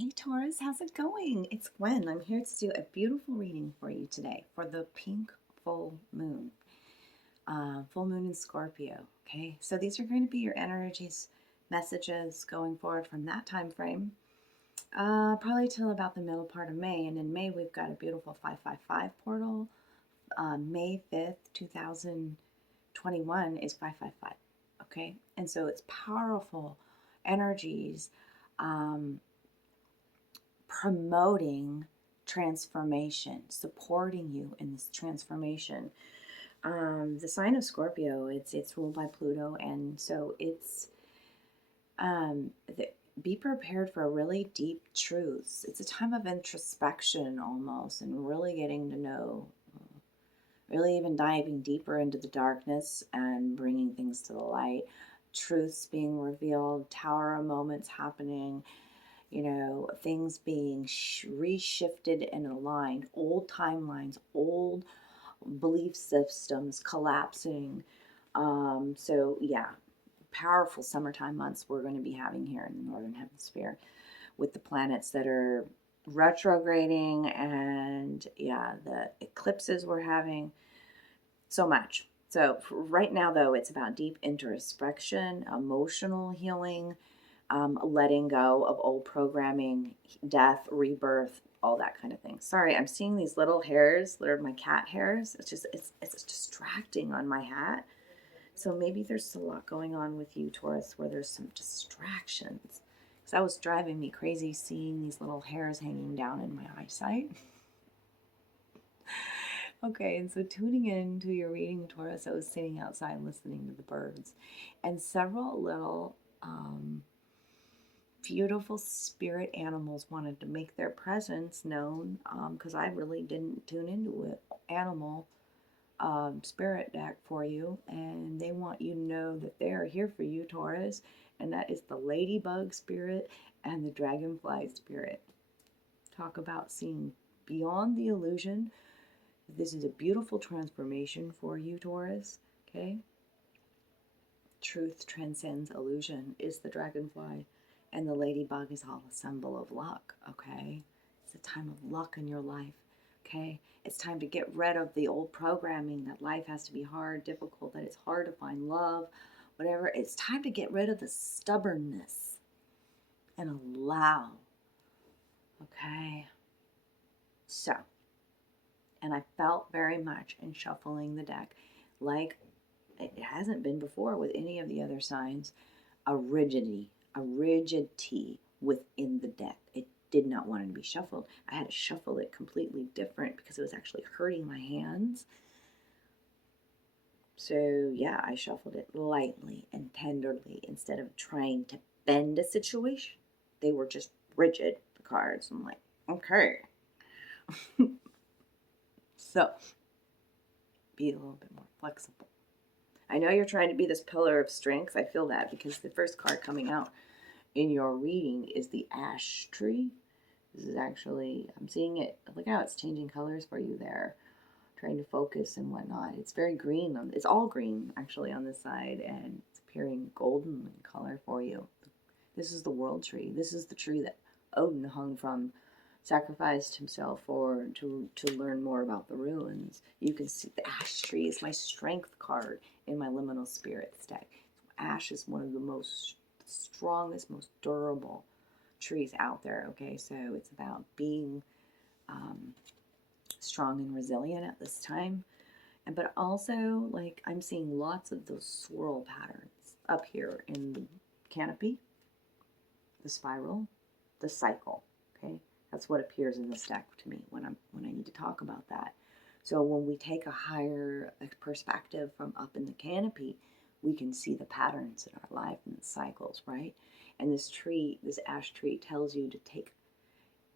Hey Taurus, how's it going? It's Gwyn. I'm here to do a beautiful reading for you today for the pink full moon. Full moon in Scorpio. Okay, so these are going to be your energies, messages going forward from that time frame. Probably till about the middle part of May. And in May, we've got a beautiful 555 portal. May 5th, 2021 is 555. Okay, and so it's powerful energies. Promoting transformation, supporting you in this transformation. The sign of Scorpio, it's ruled by Pluto, and so it's be prepared for really deep truths. It's a time of introspection almost, and really getting to know, really even diving deeper into the darkness and bringing things to the light. Truths being revealed, tower moments happening, you know, things being reshifted and aligned, old timelines, old belief systems collapsing. So yeah, powerful summertime months we're going to be having here in the Northern Hemisphere with the planets that are retrograding, and yeah, the eclipses we're having, so much. So right now though, it's about deep introspection, emotional healing, letting go of old programming, death, rebirth, all that kind of thing. Sorry, I'm seeing these little hairs that are my cat hairs. It's distracting on my hat. So maybe there's a lot going on with you, Taurus, where there's some distractions. Because that was driving me crazy seeing these little hairs hanging down in my eyesight. Okay, and so tuning in to your reading, Taurus, I was sitting outside listening to the birds, and several little beautiful spirit animals wanted to make their presence known, because I really didn't tune into it. Animal spirit deck for you, and they want you to know that they are here for you, Taurus, and that is the ladybug spirit and the dragonfly spirit. Talk about seeing beyond the illusion. This is a beautiful transformation for you, Taurus. Okay, truth transcends illusion is the dragonfly, and the ladybug is all a symbol of luck. Okay, it's a time of luck in your life. Okay, it's time to get rid of the old programming that life has to be hard, difficult, that it's hard to find love, whatever. It's time to get rid of the stubbornness and allow. Okay, so, and I felt very much in shuffling the deck, like it hasn't been before with any of the other signs, a rigidity within the deck. It did not want to be shuffled. I had to shuffle it completely different because it was actually hurting my hands. So yeah, I shuffled it lightly and tenderly instead of trying to bend a situation. They were just rigid, the cards. I'm like, okay. So be a little bit more flexible. I know you're trying to be this pillar of strength. I feel that because the first card coming out in your reading is the ash tree. This is actually, I'm seeing it, look how it's changing colors for you there, trying to focus and whatnot. It's very green. It's all green actually on this side, and it's appearing golden in color for you. This is the world tree. This is the tree that Odin hung from, sacrificed himself for to learn more about the ruins. You can see the ash tree is my strength card in my liminal spirits deck. Ash is one of the most strongest, most durable trees out there. Okay, so it's about being strong and resilient at this time, but also like I'm seeing lots of those swirl patterns up here in the canopy, the spiral, the cycle. Okay, that's what appears in this deck to me when I need to talk about that. So when we take a higher perspective from up in the canopy, we can see the patterns in our life and the cycles, right? And this tree, this ash tree, tells you to take,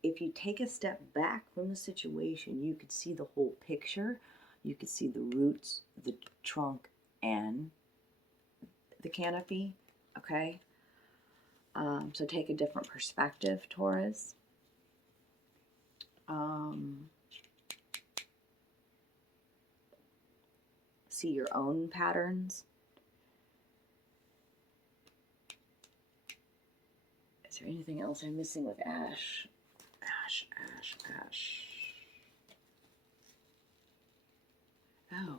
if you take a step back from the situation, you could see the whole picture. You could see the roots, the trunk, and the canopy, okay? So take a different perspective, Taurus. See your own patterns. So there anything else I'm missing with ash? Ash. Oh,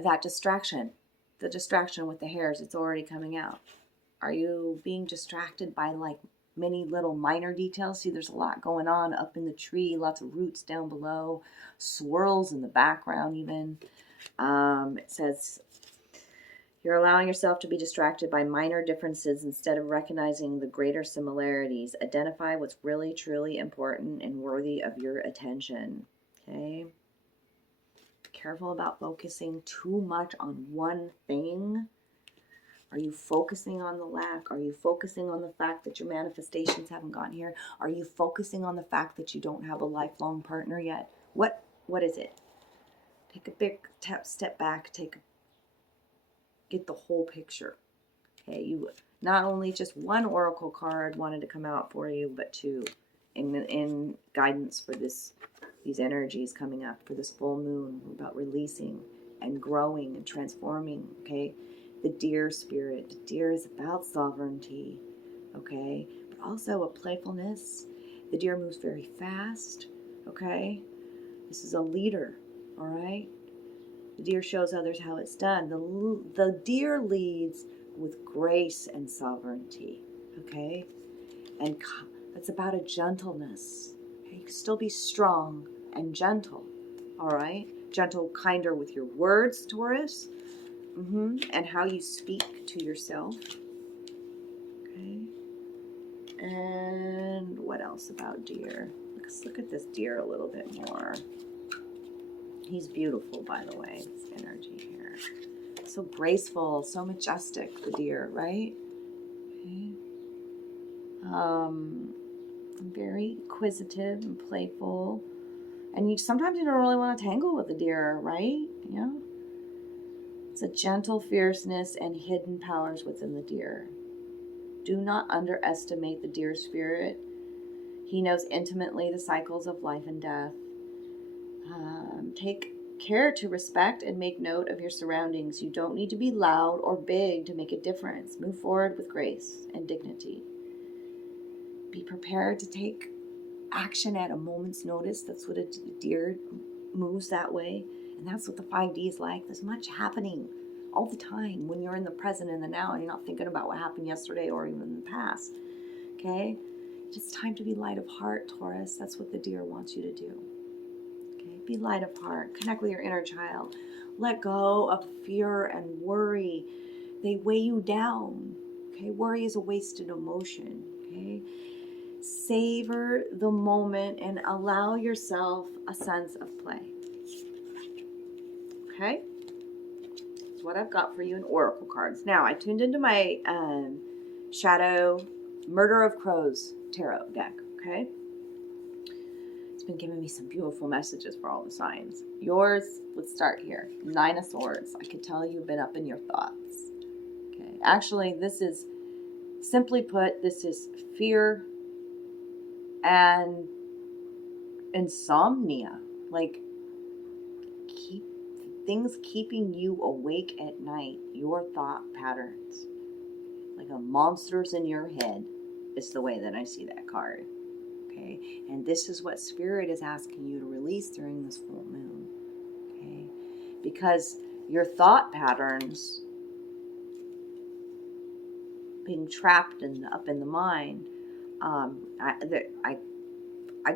that distraction. The distraction with the hairs, it's already coming out. Are you being distracted by like many little minor details? See, there's a lot going on up in the tree, lots of roots down below, swirls in the background even. It says, you're allowing yourself to be distracted by minor differences instead of recognizing the greater similarities. Identify what's really, truly important and worthy of your attention. Okay? Careful about focusing too much on one thing. Are you focusing on the lack? Are you focusing on the fact that your manifestations haven't gotten here? Are you focusing on the fact that you don't have a lifelong partner yet? What is it? Take a big step back. Get the whole picture. Okay, you not only just one oracle card wanted to come out for you, but two in guidance for these energies coming up for this full moon. We're about releasing and growing and transforming. Okay, the deer spirit. The deer is about sovereignty. Okay, but also a playfulness. The deer moves very fast. Okay, this is a leader. All right. The deer shows others how it's done. The deer leads with grace and sovereignty, okay? And it's about a gentleness. Okay? You can still be strong and gentle, all right? Gentle, kinder with your words, Taurus, and how you speak to yourself, okay? And what else about deer? Let's look at this deer a little bit more. He's beautiful, by the way, this energy here. So graceful, so majestic, the deer, right? Okay. Very inquisitive and playful. And sometimes you don't really want to tangle with the deer, right? Yeah. It's a gentle fierceness and hidden powers within the deer. Do not underestimate the deer spirit. He knows intimately the cycles of life and death. Take care to respect and make note of your surroundings. You don't need to be loud or big to make a difference. Move forward with grace and dignity. Be prepared to take action at a moment's notice. That's what a deer moves that way. And that's what the 5D is like. There's much happening all the time when you're in the present and the now and you're not thinking about what happened yesterday or even in the past. Okay? It's time to be light of heart, Taurus. That's what the deer wants you to do. Be light of heart. Connect with your inner child. Let go of fear and worry. They weigh you down. Okay, worry is a wasted emotion. Okay, savor the moment and allow yourself a sense of play. Okay, that's what I've got for you in oracle cards. Now I tuned into my Shadow Murder of Crows tarot deck. Okay. Been giving me some beautiful messages for all the signs. Yours, let's start here. 9 of Swords. I could tell you've been up in your thoughts. Okay. Actually, this is, simply put, this is fear and insomnia. Like, things keeping you awake at night. Your thought patterns. Like a monsters in your head is the way that I see that card. Okay, and this is what Spirit is asking you to release during this full moon. Okay, because your thought patterns being trapped up in the mind. I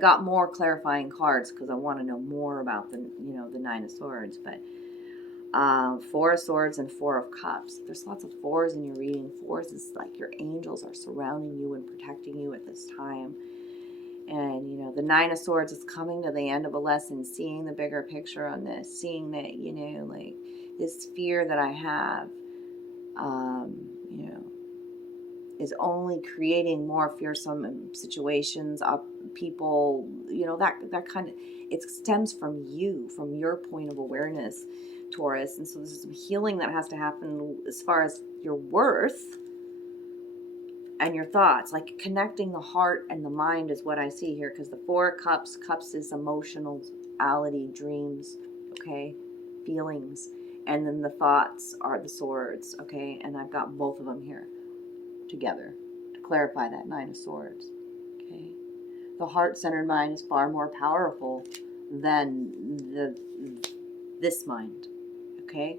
got more clarifying cards because I want to know more about the 9 of Swords, but 4 of Swords and 4 of Cups. There's lots of 4s in your reading. 4s is like your angels are surrounding you and protecting you at this time. And, the 9 of Swords is coming to the end of a lesson, seeing the bigger picture on this, seeing that, like this fear that I have, is only creating more fearsome situations, people, that kind of, it stems from you, from your point of awareness, Taurus. And so there's some healing that has to happen as far as your worth and your thoughts, like connecting the heart and the mind is what I see here, because the 4 of Cups is emotionality, dreams, okay, feelings, and then the thoughts are the swords, okay, and I've got both of them here together to clarify that Nine of Swords. Okay. The heart-centered mind is far more powerful than this mind. Okay.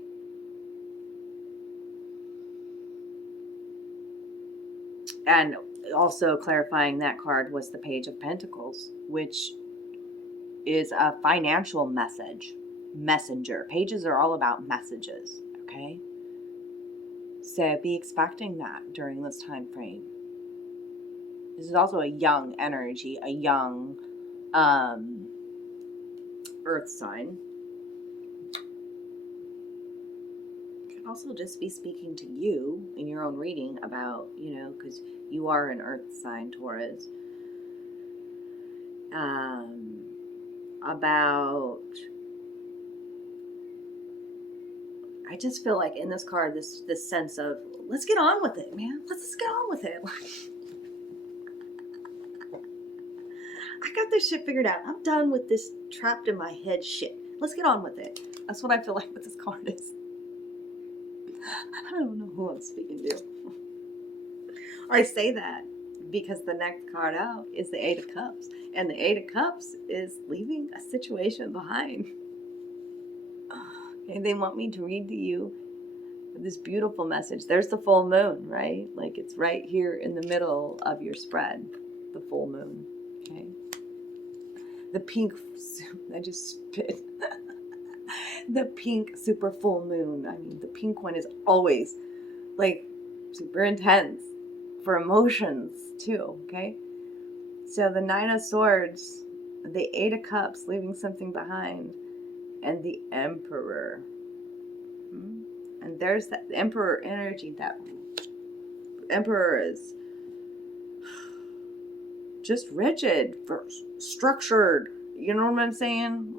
And also clarifying that card was the Page of Pentacles, which is a financial messenger. Pages are all about messages, okay? So be expecting that during this time frame. This is also a young energy, a young earth sign. It can also just be speaking to you in your own reading about, because you are an earth sign, Taurus. About, I just feel like in this card, this sense of, let's get on with it, man. Let's just get on with it. I got this shit figured out. I'm done with this trapped in my head shit. Let's get on with it. That's what I feel like with this card is. I don't know who I'm speaking to. Or I say that because the next card out is the Eight of Cups. And the Eight of Cups is leaving a situation behind. And they want me to read to you this beautiful message. There's the full moon, right? Like it's right here in the middle of your spread. The full moon. Okay. The pink, I just spit. The pink super full moon. I mean, the pink one is always like super intense for emotions too, okay? So the Nine of Swords, the Eight of Cups, leaving something behind, and the Emperor. And there's that Emperor energy. That Emperor is just rigid, structured. You know what I'm saying?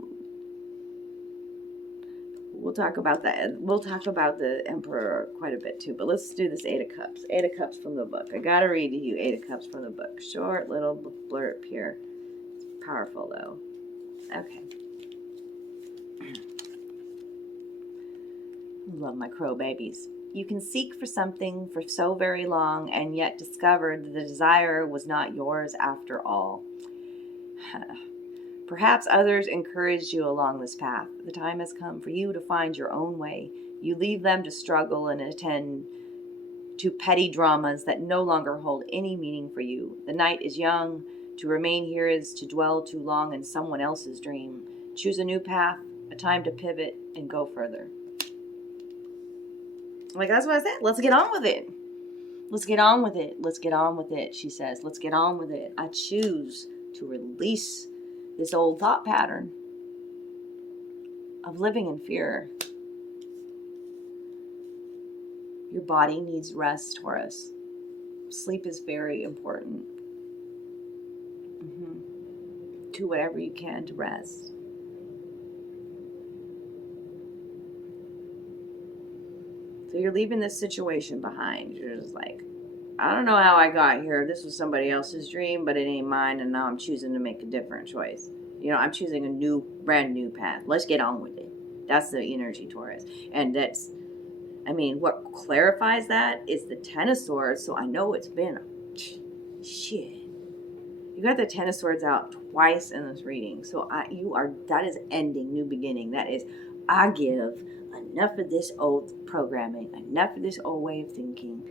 We'll talk about that. We'll talk about the Emperor quite a bit too. But let's do this Eight of Cups. Eight of Cups from the book. I gotta read to you Eight of Cups from the book. Short little blurb here. It's powerful though. Okay. Love my crow babies. You can seek for something for so very long and yet discover that the desire was not yours after all. Perhaps others encouraged you along this path. The time has come for you to find your own way. You leave them to struggle and attend to petty dramas that no longer hold any meaning for you. The night is young. To remain here is to dwell too long in someone else's dream. Choose a new path, a time to pivot and go further. Like, that's what I said. Let's get on with it. Let's get on with it. Let's get on with it, she says. Let's get on with it. I choose to release this old thought pattern of living in fear. Your body needs rest, Taurus. Sleep is very important. Do whatever you can to rest. So you're leaving this situation behind. You're just like, I don't know how I got here. This was somebody else's dream, but it ain't mine, and now I'm choosing to make a different choice. I'm choosing a brand new path. Let's get on with it. That's the energy, Taurus. And that's, what clarifies that is the Ten of Swords, so I know it's been shit. You got the Ten of Swords out twice in this reading, so that is ending, new beginning. That is, I give enough of this old programming, enough of this old way of thinking.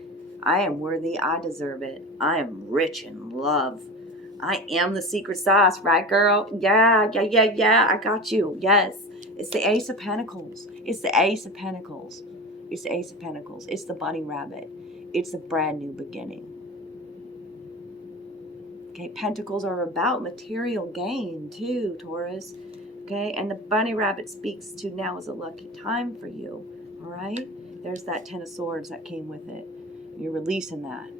I am worthy. I deserve it. I am rich in love. I am the secret sauce, right, girl? Yeah. I got you. Yes. It's the Ace of Pentacles. It's the Ace of Pentacles. It's the Ace of Pentacles. It's the bunny rabbit. It's a brand new beginning. Okay, Pentacles are about material gain too, Taurus. Okay, and the bunny rabbit speaks to now is a lucky time for you. All right? There's that Ten of Swords that came with it. You're releasing that.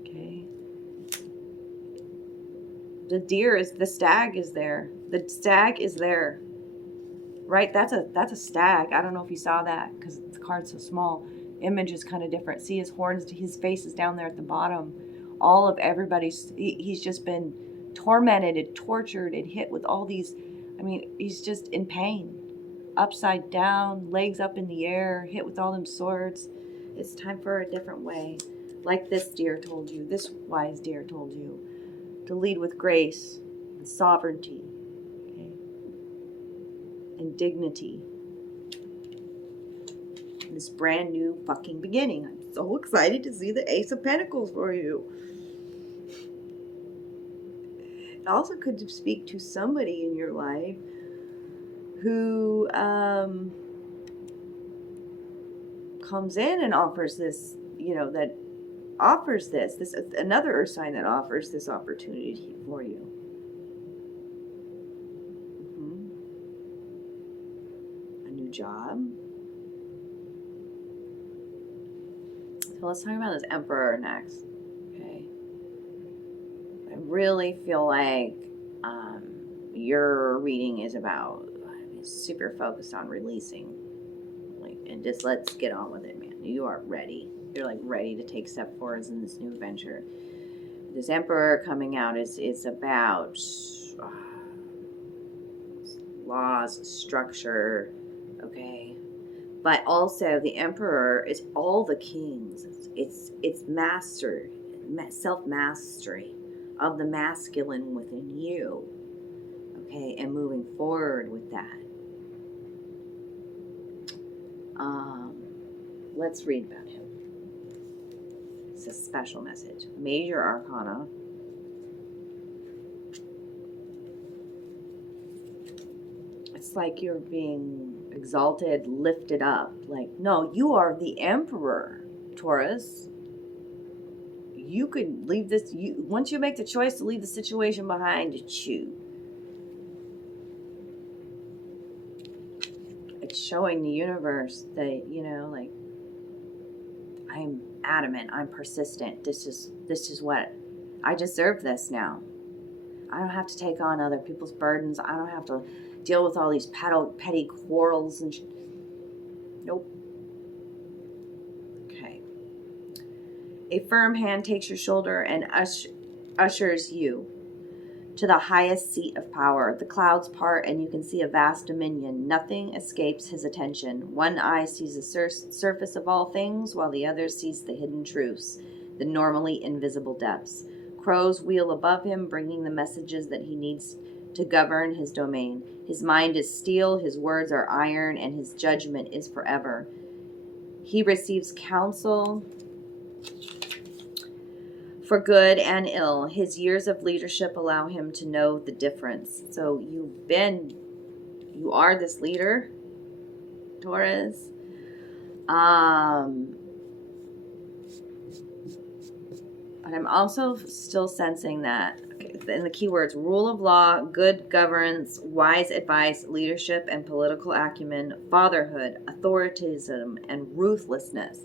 Okay. The stag is there. The stag is there. Right? That's a stag. I don't know if you saw that because the card's so small. Image is kind of different. See his horns, his face is down there at the bottom. All of he's just been tormented and tortured and hit with all these, he's just in pain. Upside down, legs up in the air, hit with all them swords. It's time for a different way. Like this deer told you, this wise deer told you, to lead with grace and sovereignty, okay, and dignity. This brand new fucking beginning. I'm so excited to see the Ace of Pentacles for you. It also could speak to somebody in your life who comes in and offers this, you know, that offers this another earth sign that offers this opportunity for you. A new job. So let's talk about this Emperor next. Okay. I really feel like your reading is about, super focused on releasing. Like, and just let's get on with it, man. You are ready. You're like ready to take step forwards in this new adventure. This Emperor coming out is about laws, structure, okay? But also the Emperor is all the kings. It's master, self-mastery of the masculine within you, okay? And moving forward with that. Let's read about him. It's a special message. Major Arcana. It's like you're being exalted, lifted up. Like, no, you are the Emperor, Taurus. You could leave this. Once you make the choice to leave the situation behind, you choose. It's showing the universe that, you know, like, I'm adamant, I'm persistent. This is what I deserve. This now. I don't have to take on other people's burdens. I don't have to deal with all these petty quarrels and nope. Okay. A firm hand takes your shoulder and ushers you to the highest seat of power. The clouds part and you can see a vast dominion. Nothing escapes his attention. One eye sees the surface of all things, while the other sees the hidden truths, the normally invisible depths. Crows wheel above him, bringing the messages that he needs to govern his domain. His mind is steel, his words are iron, and his judgment is forever. He receives counsel for good and ill. His years of leadership allow him to know the difference. So you are this leader, Taurus. But I'm also still sensing that, in the keywords, rule of law, good governance, wise advice, leadership and political acumen, fatherhood, authoritism, and ruthlessness.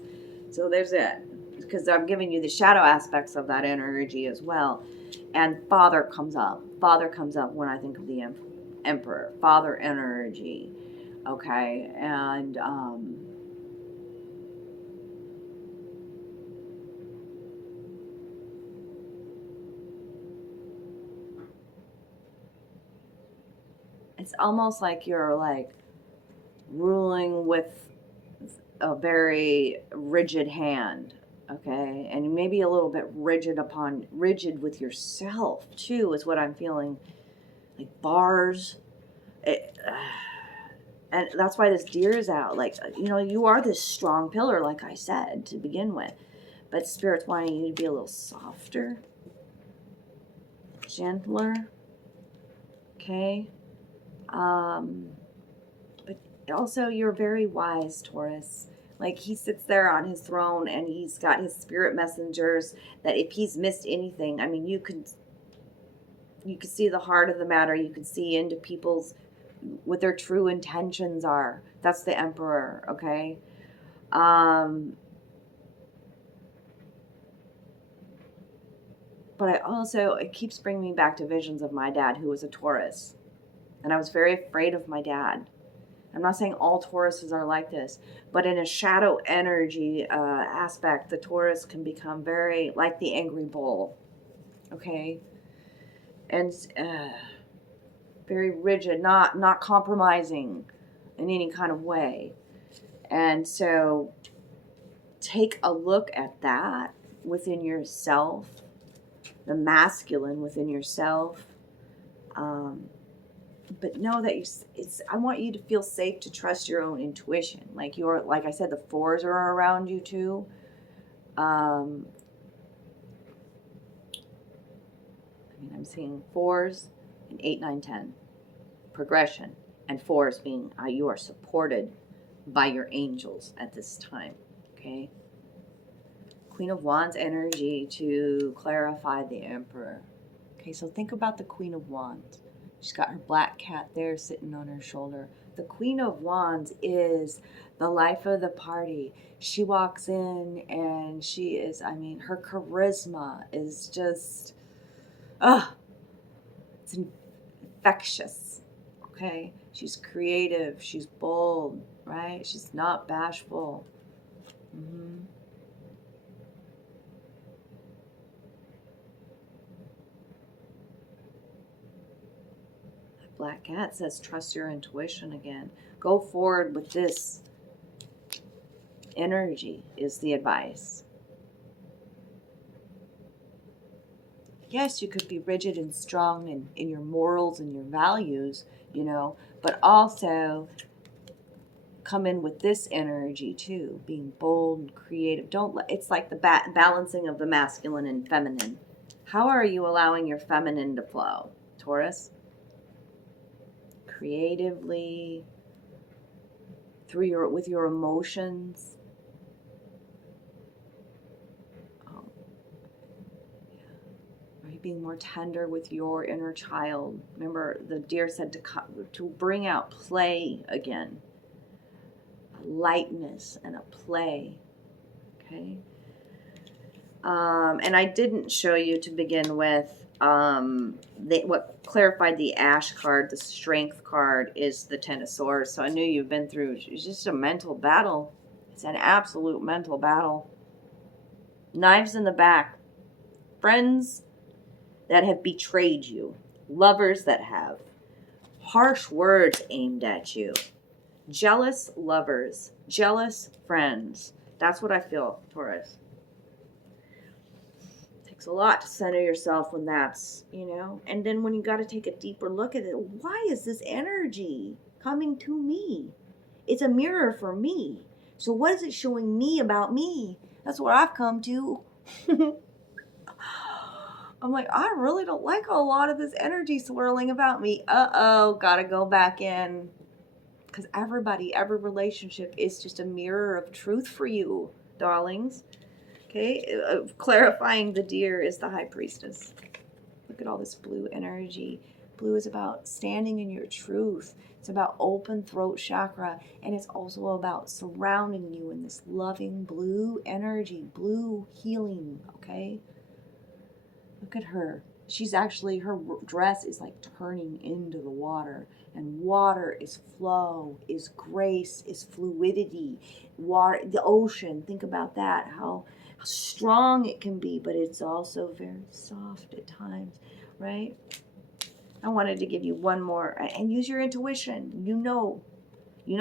So there's it. Because I'm giving you the shadow aspects of that energy as well. And father comes up. Father comes up when I think of the Emperor. Father energy. Okay. And it's almost like you're like ruling with a very rigid hand. Okay, and maybe a little bit rigid with yourself too, is what I'm feeling. Like bars, and that's why this deer is out. Like, you know, you are this strong pillar, like I said to begin with, but Spirit's wanting you to be a little softer, gentler. Okay, but also you're very wise, Taurus. Like, he sits there on his throne and he's got his spirit messengers that if he's missed anything, I mean, you could see the heart of the matter. You could see into people's, what their true intentions are. That's the Emperor, okay? But it keeps bringing me back to visions of my dad, who was a Taurus. And I was very afraid of my dad. I'm not saying all Tauruses are like this, but in a shadow energy aspect, the Taurus can become very like the angry bull, okay? And very rigid, not compromising in any kind of way. And so take a look at that, within yourself, the masculine within yourself. But know that I want you to feel safe to trust your own intuition. Like I said, the 4s are around you too. I'm seeing 4s and 8, 9, 10. Progression. And 4s being you are supported by your angels at this time. Okay? Queen of Wands energy to clarify the Emperor. Okay, so think about the Queen of Wands. She's got her black cat there sitting on her shoulder. The Queen of Wands is the life of the party. She walks in and she is, her charisma is just, it's infectious. Okay? She's creative. She's bold, right? She's not bashful. Black cat says trust your intuition again. Go forward with this energy is the advice. Yes, you could be rigid and strong in your morals and your values, but also come in with this energy too, being bold and creative. It's like the balancing of the masculine and feminine. How are you allowing your feminine to flow, Taurus? Creatively, with your emotions. Are you being more tender with your inner child? Remember, the deer said to bring out play again, a lightness and a play. Okay. And I didn't show you to begin with. What clarified the Ash card, the Strength card, is the Ten of Swords. So I knew you've been through. It's just a mental battle. It's an absolute mental battle. Knives in the back. Friends that have betrayed you. Lovers that have. Harsh words aimed at you. Jealous lovers. Jealous friends. That's what I feel, Taurus. It's a lot to center yourself when that's, and then when you got to take a deeper look at it, why is this energy coming to me? It's a mirror for me. So what is it showing me about me? That's what I've come to. I'm like, I really don't like a lot of this energy swirling about me. Gotta go back in. Because every relationship is just a mirror of truth for you, darlings. Okay, clarifying the deer is the High Priestess. Look at all this blue energy. Blue is about standing in your truth. It's about open throat chakra. And it's also about surrounding you in this loving blue energy, blue healing, okay? Look at her. She's actually, her dress is like turning into the water. And water is flow, is grace, is fluidity. Water, the ocean, think about that, how strong it can be, but it's also very soft at times, right? I wanted to give you one more, and use your intuition. You know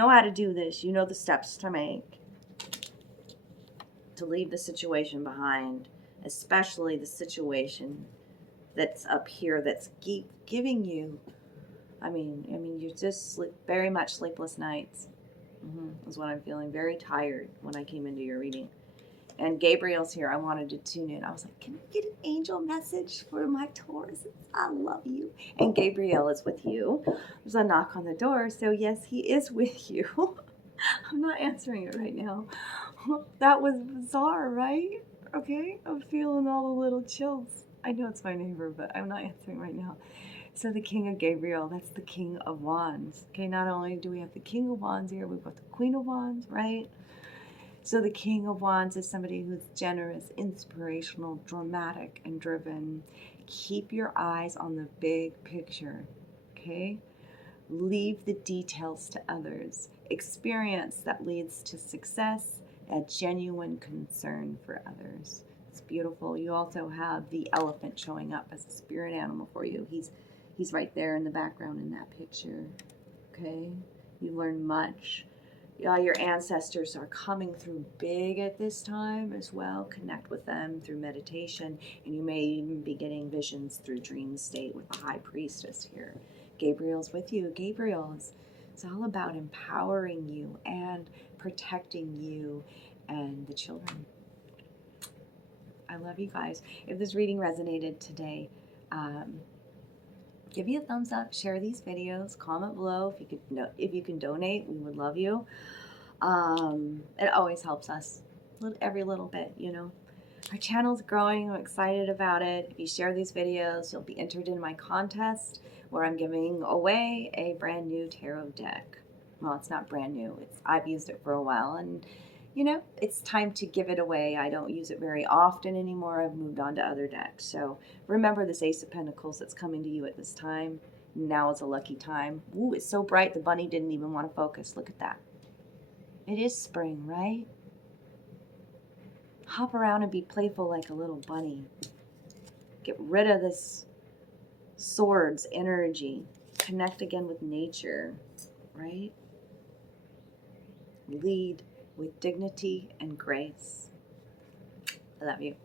how to do this. You know the steps to make to leave the situation behind, especially the situation that's up here that's giving you, you're just very much sleepless nights. Is what I'm feeling. Very tired when I came into your reading. And Gabriel's here. I wanted to tune in. I was like, can I get an angel message for my Taurus? I love you. And Gabriel is with you. There's a knock on the door. So yes, he is with you. I'm not answering it right now. That was bizarre, right? Okay. I'm feeling all the little chills. I know it's my neighbor, but I'm not answering right now. So the King of Gabriel, that's the King of Wands. Okay, not only do we have the King of Wands here, we've got the Queen of Wands, right? So the King of Wands is somebody who's generous, inspirational, dramatic, and driven. Keep your eyes on the big picture, okay? Leave the details to others. Experience that leads to success, a genuine concern for others. It's beautiful. You also have the elephant showing up as a spirit animal for you. He's right there in the background in that picture, okay? You learn much. Yeah, your ancestors are coming through big at this time as well. Connect with them through meditation, and you may even be getting visions through dream state with the High Priestess here. Gabriel's with you. Gabriel's, it's all about empowering you and protecting you and the children. I love you guys. If this reading resonated today, give me a thumbs up, share these videos, comment below if you can donate. We would love you. It always helps us every little bit, you know. Our channel's growing. I'm excited about it. If you share these videos, you'll be entered in my contest where I'm giving away a brand new tarot deck. Well, it's not brand new. I've used it for a while, and you know, it's time to give it away. I don't use it very often anymore. I've moved on to other decks. So remember this Ace of Pentacles that's coming to you at this time. Now is a lucky time. Ooh, it's so bright the bunny didn't even want to focus. Look at that. It is spring, right? Hop around and be playful like a little bunny. Get rid of this swords energy. Connect again with nature, right? Lead with dignity and grace. I love you.